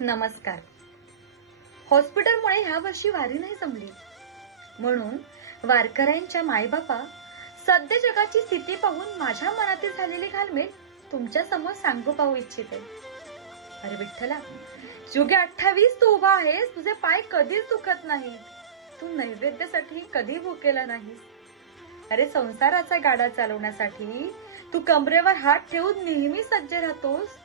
नमस्कार. हॉस्पिटलमुळे ह्या वर्षी वारी नाही जमली, म्हणून वारकऱ्यांच्या मायबापा सध्या जगाची स्थिती पाहून माझ्या मनातील झालेली घालमेल तुमच्या समोर सांगू पाहू इच्छिते. अरे विठ्ठला, युगे 28 तू उभा आहेस, तुझे पाय कधीच दुखत नाही, तू नैवेद्यासाठी कधी भुकेला नाही. अरे संसाराचा गाडा चालवण्यासाठी तू कमरेवर हात ठेवून नेहमी सज्ज राहतोस.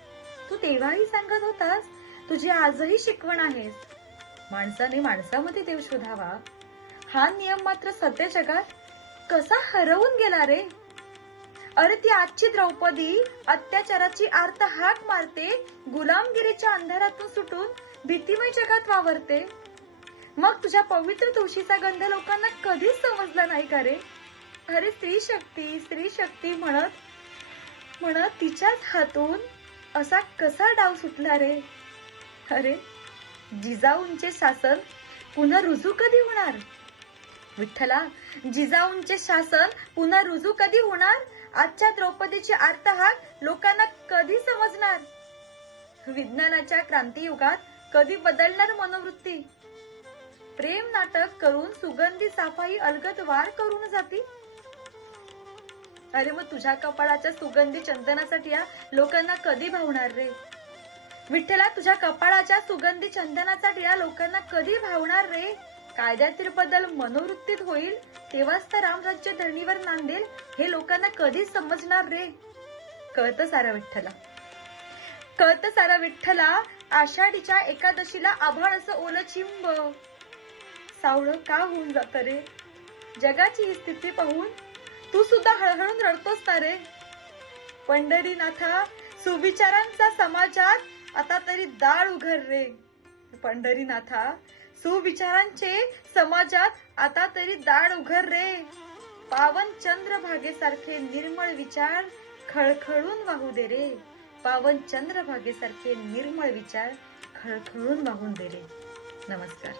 तू तेव्हाही सांगत होतास तुझी आजही शिकवण आहेस. माणसाने माणसामध्ये देव शोधावा हा नियम मात्र सध्या जगात कसा हरवून गेला रे. अरे ती आजची द्रौपदी अत्याचाराची आर्त हाक मारते, गुलामगिरीच्या अंधारातून सुटून भीतिमय जगात वावरते. मग तुझ्या पवित्र तुळशीचा गंध लोकांना कधीच समजला नाही का रे. अरे स्त्री शक्ती म्हणत तिच्याच हातून असा कसा डाव सुटला रे. अरे जिजाऊंचे शासन पुन्हा रुजू कधी होणार. विठ्ठला, जिजाऊंचे शासन पुन्हा रुजू कधी होणार. आजच्या द्रौपदीची आर्तहाक लोकांना कधी समजणार. विज्ञानाच्या क्रांतियुगात कधी बदलणार मनोवृत्ती. प्रेम नाटक करून सुगंधी साफाई अलगद वार करून जाती. अरे मग तुझ्या कपाळाच्या सुगंधी चंदनासाठी या लोकांना कधी भावणार रे. विठ्ठला, तुझ्या कपाळाच्या सुगंधी चंदनासाठी या लोकांना कधी भावणार रे. कायद्यातील बदल मनोवृत्तीत होईल तेव्हाच तर रामराज्य धरणीवर नांदेल हे लोकांना कधी समजणार रे. कळतं सारा विठ्ठला. आषाढीच्या एकादशीला आभाळ असं ओलं चिंब सावळं का होऊन जात रे. जगाची ही स्थिती पाहून तू सुद्धा हळहळून रडतोस ना रे. पंढरीनाथा, सुविचारांचा समाजात आता तरी दाळ उघड रे. पंढरीनाथा, सुविचारांचे समाजात आता तरी दाळ उघड रे. पावन चंद्रभागेसारखे निर्मळ विचार खळखळून वाहू दे रे. पावन चंद्रभागेसारखे निर्मळ विचार खळखळून वाहून दे रे. नमस्कार.